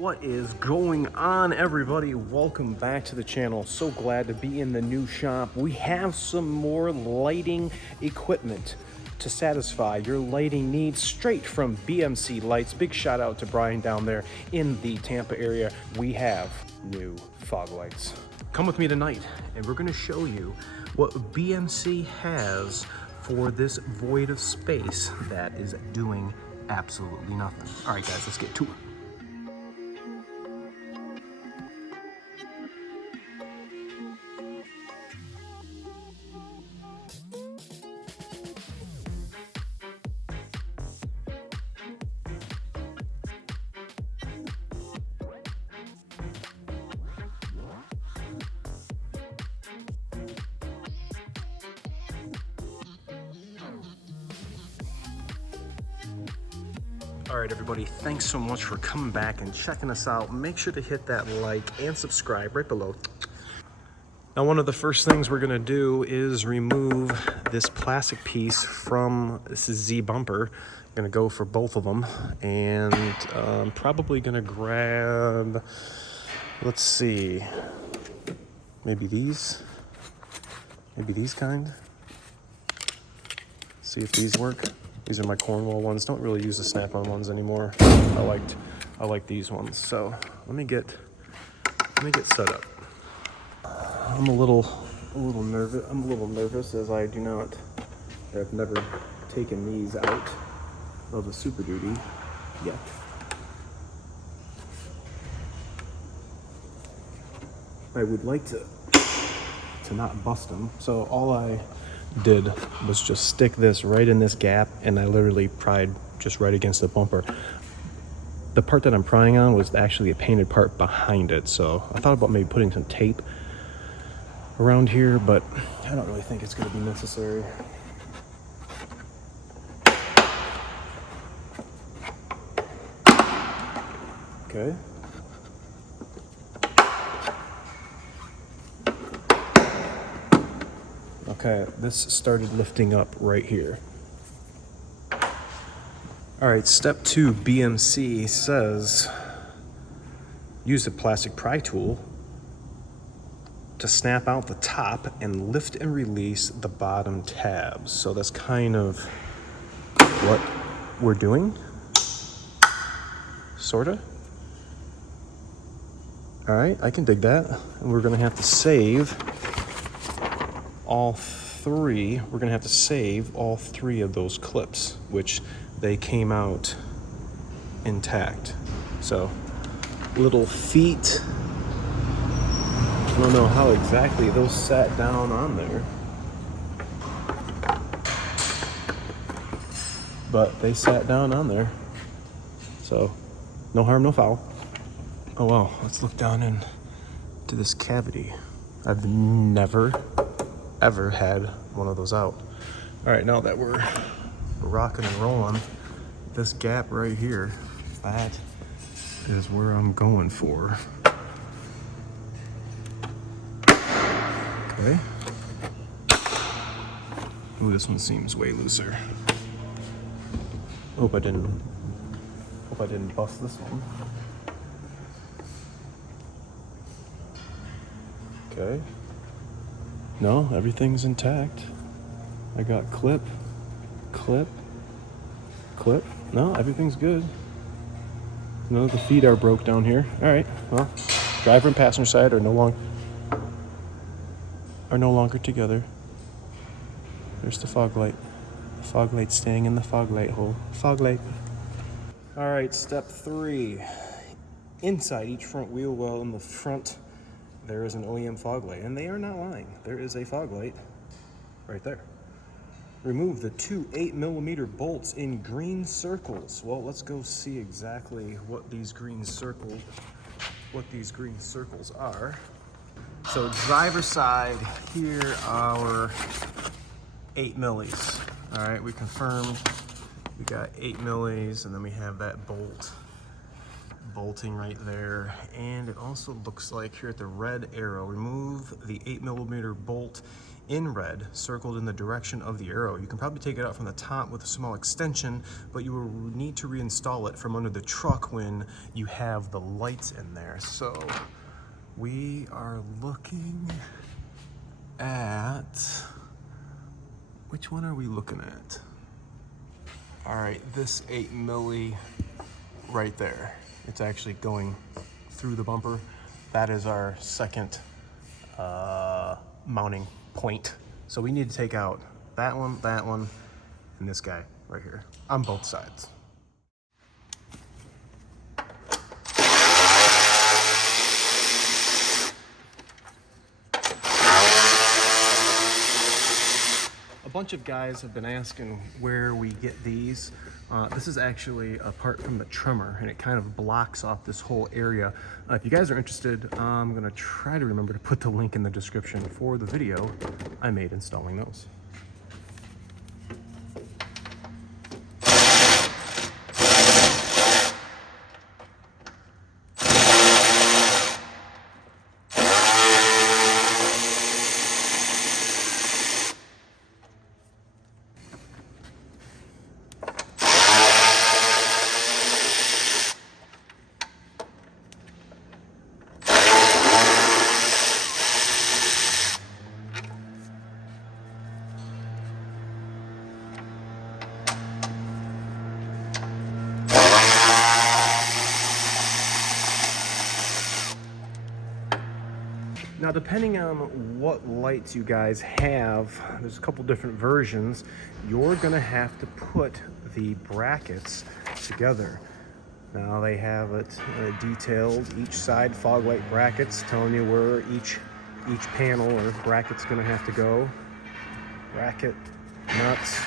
What is going on, everybody? Welcome back to the channel. So glad to be in the new shop. We have some more lighting equipment to satisfy your lighting needs straight from BMC Lights. Big shout out to Brian down there in the Tampa area. We have new fog lights. Come with me tonight and we're going to show you what BMC has for this void of space that is doing absolutely nothing. All right, guys, let's get to it. All right, everybody, thanks so much for coming back and checking us out. Make sure to hit that like and subscribe right below. Now, one of the first things we're gonna do is remove this plastic piece from this Z bumper. I'm gonna go for both of them, and I'm probably gonna grab, let's see, maybe these kind. See if these work. These are my Cornwall ones. Don't really use the snap-on ones anymore. I like these ones. So let me get set up. I'm a little nervous. I'm a little nervous as I've never taken these out of the Super Duty yet. I would like to not bust them. So all I did was just stick this right in this gap, and I literally pried just right against the bumper. The part that I'm prying on was actually a painted part behind it, so I thought about maybe putting some tape around here, but I don't really think it's going to be necessary. Okay. Okay, this started lifting up right here. All right, step 2, BMC says use a plastic pry tool to snap out the top and lift and release the bottom tabs. So that's kind of what we're doing, sorta. All right, I can dig that. And we're gonna have to save all three. We're gonna have to save all three of those clips, which they came out intact. So little feet, I don't know how exactly those sat down on there, but they sat down on there. So no harm, no foul. Oh well, let's look down into this cavity. I've never ever had one of those out. All right, now that we're rocking and rolling, this gap right here, that is where I'm going for. Okay. Ooh, this one seems way looser. Hope I didn't bust this one. Okay. No, everything's intact. I got clip. No, everything's good. No, the feet are broke down here. All right, well, driver and passenger side are no longer together. There's the fog light. The fog light staying in the fog light hole. Fog light. All right, step 3. Inside each front wheel well in the front, there is an OEM fog light, and they are not lying. There is a fog light right there. Remove the 2 8mm bolts in green circles. Well, let's go see exactly what these green circles are. So driver side, here are 8mm. All right, we confirmed we got 8mm, and then we have that bolt bolting right there. And it also looks like here at the red arrow, remove the 8mm bolt in red, circled in the direction of the arrow. You can probably take it out from the top with a small extension, but you will need to reinstall it from under the truck when you have the lights in there. So we are looking at, which one are we looking at? All right, this 8mm right there. It's actually going through the bumper. That is our second mounting point. So we need to take out that one, and this guy right here on both sides. A bunch of guys have been asking where we get these. This is actually apart from the trimmer, and it kind of blocks off this whole area. If you guys are interested, I'm gonna try to remember to put the link in the description for the video I made installing those. Now, depending on what lights you guys have, there's a couple different versions. You're gonna have to put the brackets together. Now they have it detailed, each side fog light brackets, telling you where each panel or bracket's gonna have to go. Bracket, nuts.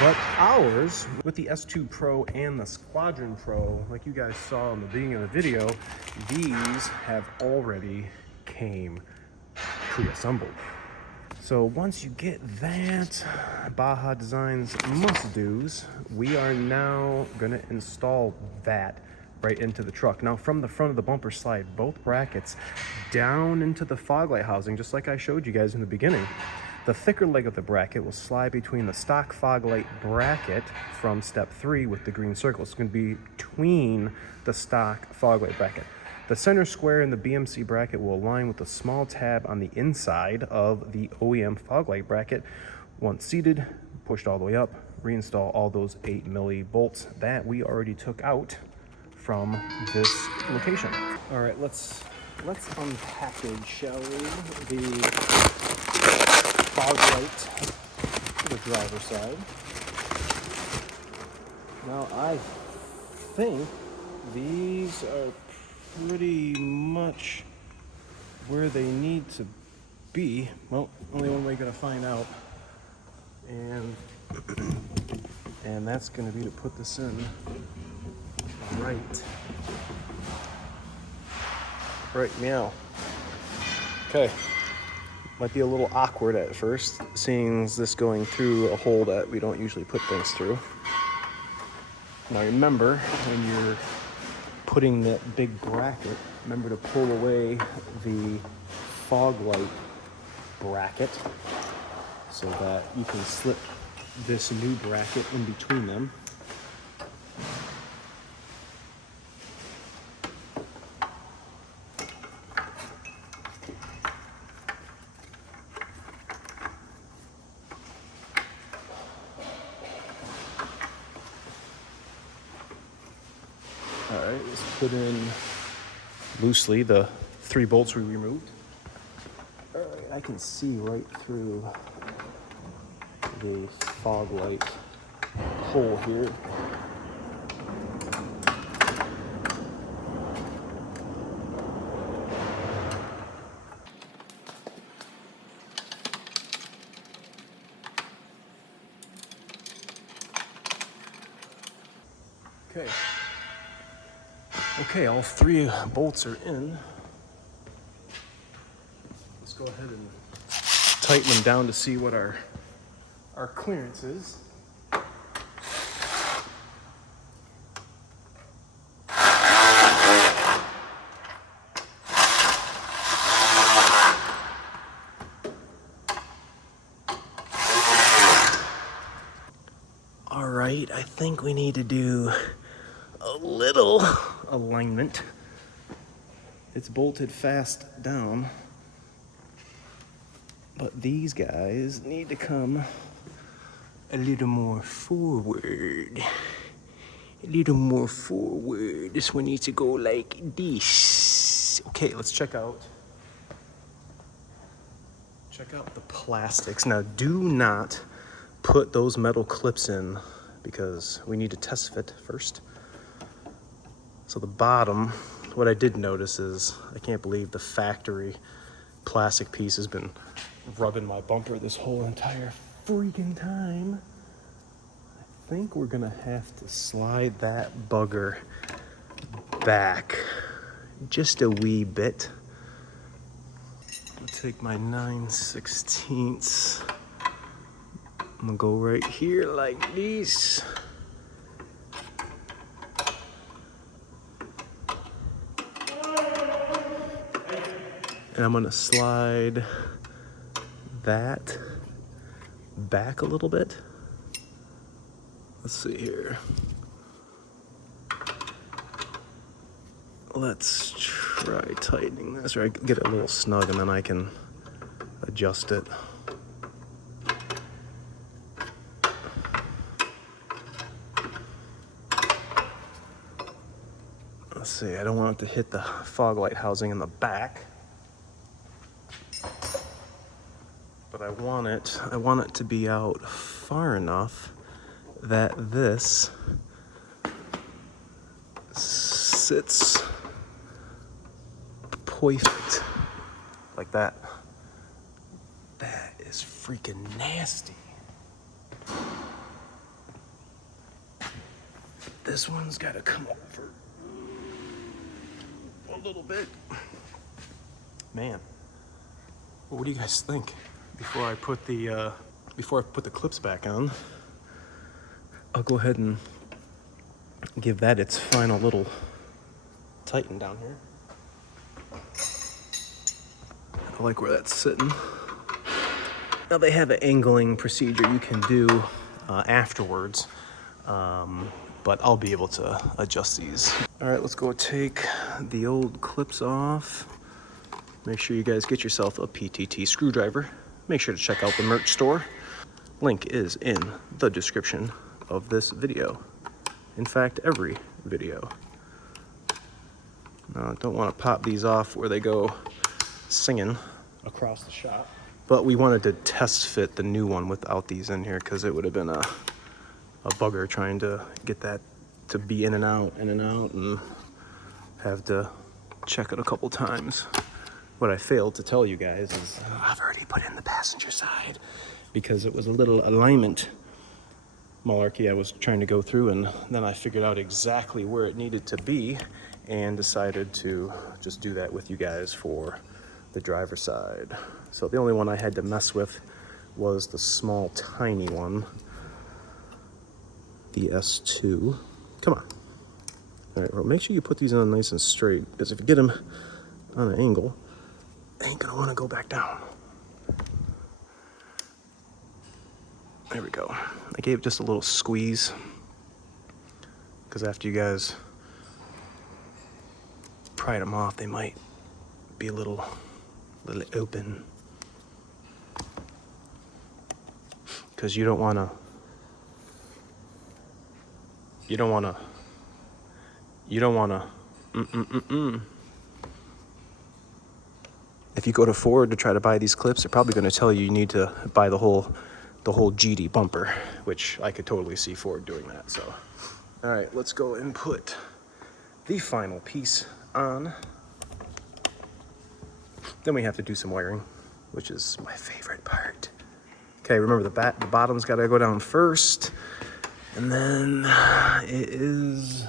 But ours, with the S2 Pro and the Squadron Pro, like you guys saw in the beginning of the video, these have already came pre-assembled. So once you get that Baja Designs must-dos, we are now gonna install that right into the truck. Now from the front of the bumper slide both brackets down into the fog light housing, just like I showed you guys in the beginning. The thicker leg of the bracket will slide between the stock fog light bracket from step 3 with the green circle. It's gonna be between the stock fog light bracket. The center square in the BMC bracket will align with the small tab on the inside of the OEM fog light bracket. Once seated, pushed all the way up, reinstall all those 8mm bolts that we already took out from this location. All right, let's unpackage, shall we, the fog light to the driver's side. Now I think these are pretty much where they need to be. Well, only one way you're gonna find out, and that's gonna be to put this in right meow. Okay, might be a little awkward at first, seeing this going through a hole that we don't usually put things through. Now remember, when you're putting that big bracket, remember to pull away the fog light bracket so that you can slip this new bracket in between them. All right, let's put in loosely the 3 bolts we removed. All right, I can see right through the fog light hole here. Okay, all 3 bolts are in. Let's go ahead and tighten them down to see what our clearance is. right, I think we need to do a little alignment. It's bolted fast down, but these guys need to come a little more forward. A little more forward. This one needs to go like this. Okay, let's check out the plastics. Now, do not put those metal clips in because we need to test fit first. So the bottom, what I did notice is, I can't believe the factory plastic piece has been rubbing my bumper this whole entire freaking time. I think we're gonna have to slide that bugger back just a wee bit. I'll take my 9/16. I'm gonna go right here like this. And I'm gonna slide that back a little bit. Let's see here. Let's try tightening this, or I get it a little snug and then I can adjust it. Let's see, I don't want it to hit the fog light housing in the back. But I want it to be out far enough that this sits perfect, like that. That is freaking nasty. This one's gotta come over a little bit. Man, what do you guys think? Before I put the clips back on, I'll go ahead and give that its final little tighten down here. I like where that's sitting. Now they have an angling procedure you can do afterwards, but I'll be able to adjust these. All right, let's go take the old clips off. Make sure you guys get yourself a PTT screwdriver. Make sure to check out the merch store. Link is in the description of this video. In fact, every video. Now, I don't want to pop these off where they go singing across the shop. But we wanted to test fit the new one without these in here because it would have been a bugger trying to get that to be in and out, and have to check it a couple times. What I failed to tell you guys is I've already put in the passenger side because it was a little alignment malarkey I was trying to go through, and then I figured out exactly where it needed to be and decided to just do that with you guys for the driver's side. So the only one I had to mess with was the small, tiny one, the S2. Come on. All right, well, make sure you put these on nice and straight, because if you get them on an angle, they ain't gonna wanna go back down. There we go. I gave it just a little squeeze, because after you guys pried them off, they might be a little open. Because you don't wanna If you go to Ford to try to buy these clips, they're probably going to tell you need to buy the whole GD bumper, which I could totally see Ford doing that. So, all right, let's go and put the final piece on. Then we have to do some wiring, which is my favorite part. Okay, remember the bottom's got to go down first, and then it is,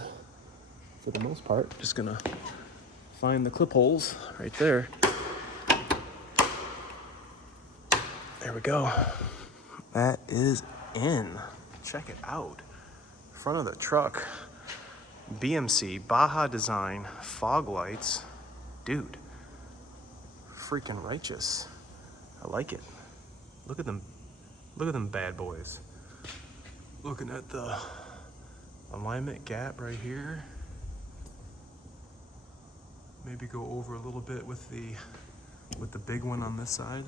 for the most part, just gonna find the clip holes right there. There we go. That is in. Check it out. Front of the truck. BMC, Baja design, fog lights. Dude, freaking righteous. I like it. Look at them bad boys. Looking at the alignment gap right here. Maybe go over a little bit with the big one on this side.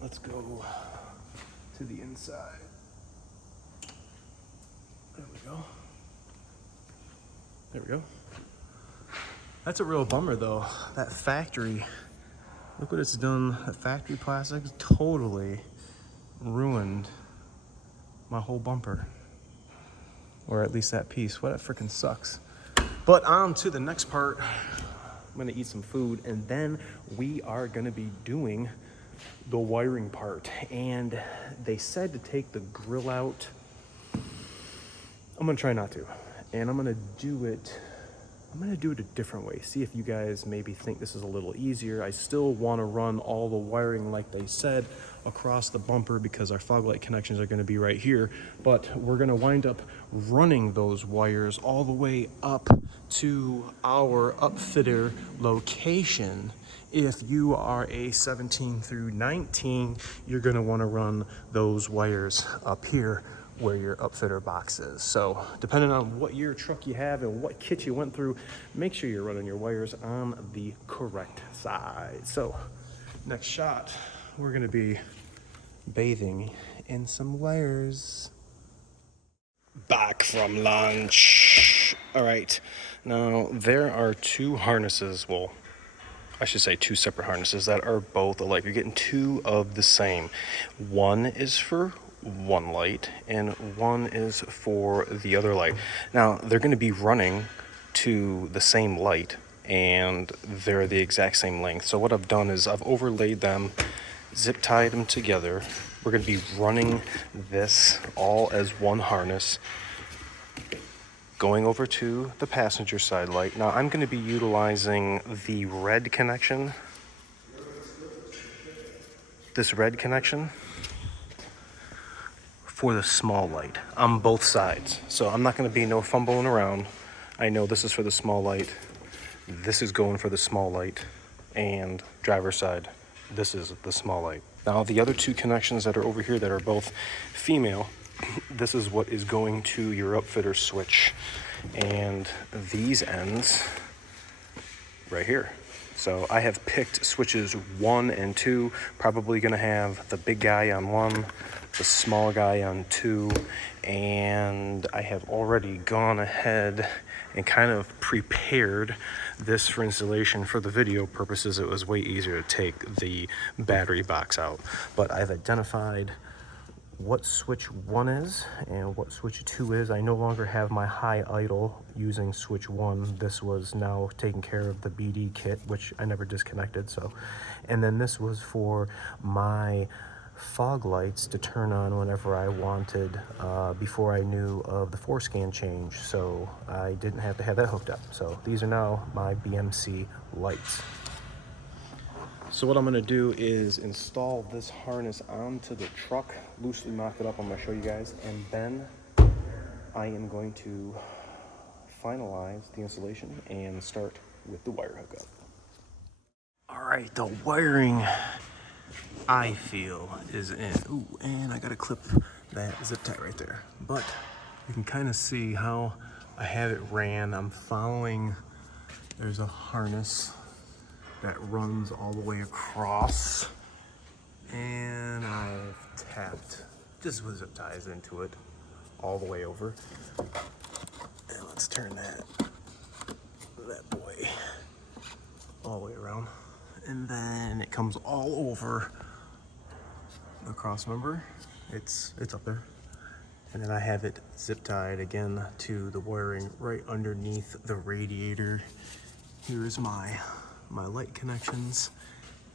Let's go to the inside. There we go. There we go. That's a real bummer though. That factory, look what it's done. That factory plastic totally ruined my whole bumper. Or at least that piece. What, that freaking sucks. But on to the next part. I'm gonna eat some food and then we are gonna be doing the wiring part. And they said to take the grill out. I'm gonna try not to. And I'm gonna do it a different way. See if you guys maybe think this is a little easier. I still wanna run all the wiring like they said across the bumper because our fog light connections are gonna be right here, but we're gonna wind up running those wires all the way up to our upfitter location. If you are a 17 through 19, you're gonna wanna run those wires up here where your upfitter box is. So depending on what year truck you have and what kit you went through, make sure you're running your wires on the correct side. So next shot, we're gonna be bathing in some wires. Back from lunch. All right, now there are two harnesses, well, I should say two separate harnesses that are both alike. You're getting two of the same. One is for one light and one is for the other light. Now they're going to be running to the same light and they're the exact same length. So what I've done is I've overlaid them, zip tied them together. We're going to be running this all as one harness, going over to the passenger side light. Now I'm going to be utilizing the red connection, this red connection for the small light on both sides. So I'm not going to be no fumbling around. I know this is for the small light. This is going for the small light, and driver's side, this is the small light. Now the other two connections that are over here that are both female, this is what is going to your upfitter switch, and these ends right here. So I have picked switches 1 and 2, probably gonna have the big guy on 1, the small guy on 2, and I have already gone ahead and kind of prepared this for installation. For the video purposes, it was way easier to take the battery box out, but I've identified what switch 1 is and what switch 2 is. I no longer have my high idle using switch 1. This was now taking care of the BD kit, which I never disconnected. So, and then this was for my fog lights to turn on whenever I wanted, before I knew of the forescan change, so I didn't have to have that hooked up. So these are now my BMC lights. So what I'm going to do is install this harness onto the truck, loosely mock it up. I'm going to show you guys, and then I am going to finalize the installation and start with the wire hookup. All right, the wiring I feel is in. Ooh, and I got to clip that zip tie right there. But you can kind of see how I have it ran. I'm following, there's a harness that runs all the way across, and I've tapped just with zip ties into it all the way over. And let's turn that boy all the way around, and then it comes all over the cross member. It's up there, and then I have it zip tied again to the wiring right underneath the radiator. Here's my light connections,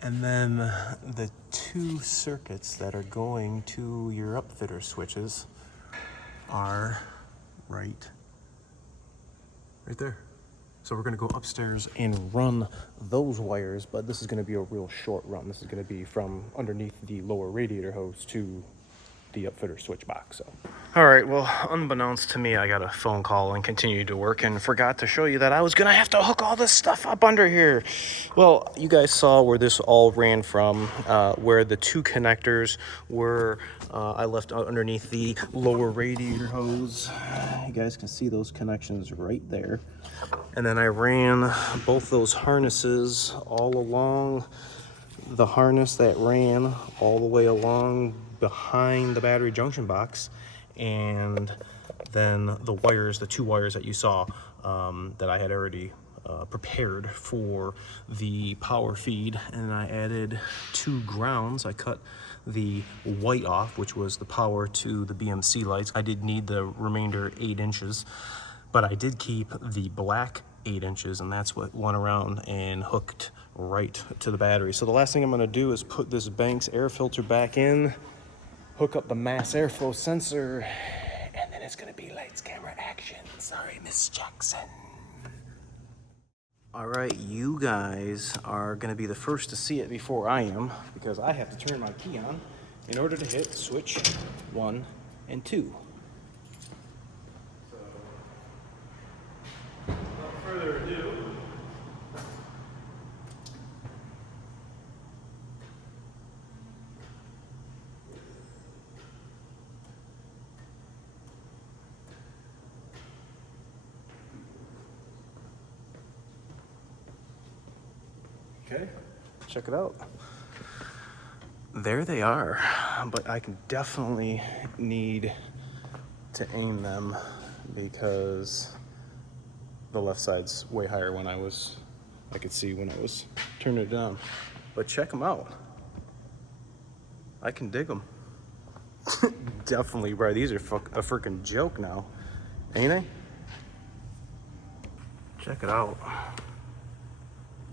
and then the two circuits that are going to your upfitter switches are right there. So we're going to go upstairs and run those wires, but this is going to be a real short run. This is going to be from underneath the lower radiator hose to the upfitter switch box. So, all right, well, unbeknownst to me, I got a phone call and continued to work and forgot to show you that I was gonna have to hook all this stuff up under here. Well, you guys saw where this all ran from, where the two connectors were. I left underneath the lower radiator hose. You guys can see those connections right there. And then I ran both those harnesses all along the harness that ran all the way along behind the battery junction box, and then the wires, the two wires that you saw that I had already prepared for the power feed, and I added 2 grounds. I cut the white off, which was the power to the BMC lights. I did need the remainder 8 inches, but I did keep the black 8 inches, and that's what went around and hooked right to the battery. So the last thing I'm going to do is put this Banks air filter back in, hook up the mass airflow sensor, and then it's going to be lights, camera, action. Sorry, Miss Jackson. All right, you guys are going to be the first to see it before I am, because I have to turn my key on in order to hit switch 1 and 2. So, without further ado, okay, check it out. There they are, but I can definitely need to aim them because the left side's way higher when I could see when I was turning it down. But check them out. I can dig them. Definitely, bro. These are a freaking joke now, ain't they? Check it out.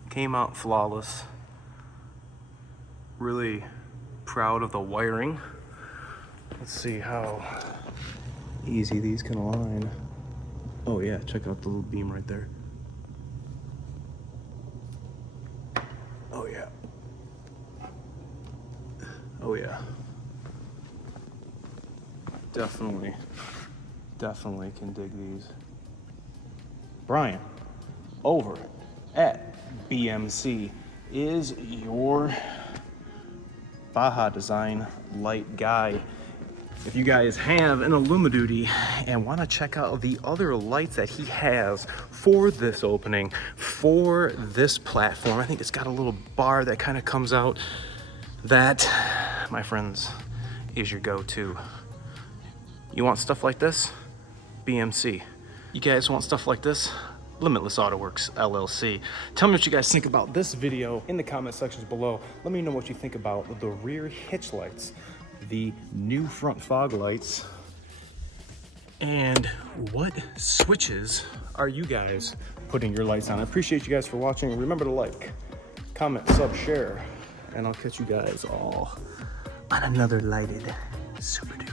Came out flawless. Really proud of the wiring. Let's see how easy these can align. Oh yeah, check out the little beam right there. Oh yeah. Oh yeah. Definitely can dig these. Brian, over at BMC is your Baja design light guy. If you guys have an Illumiduty and want to check out the other lights that he has for this opening, for this platform, I think it's got a little bar that kind of comes out. That, my friends, is your go-to. You want stuff like this? BMC. You guys want stuff like this? Limitless Auto Works LLC. Tell me what you guys think about this video in the comment sections below. Let me know what you think about the rear hitch lights, the new front fog lights, and what switches are you guys putting your lights on. I appreciate you guys for watching. Remember to like, comment, sub, share, and I'll catch you guys all on another lighted super duper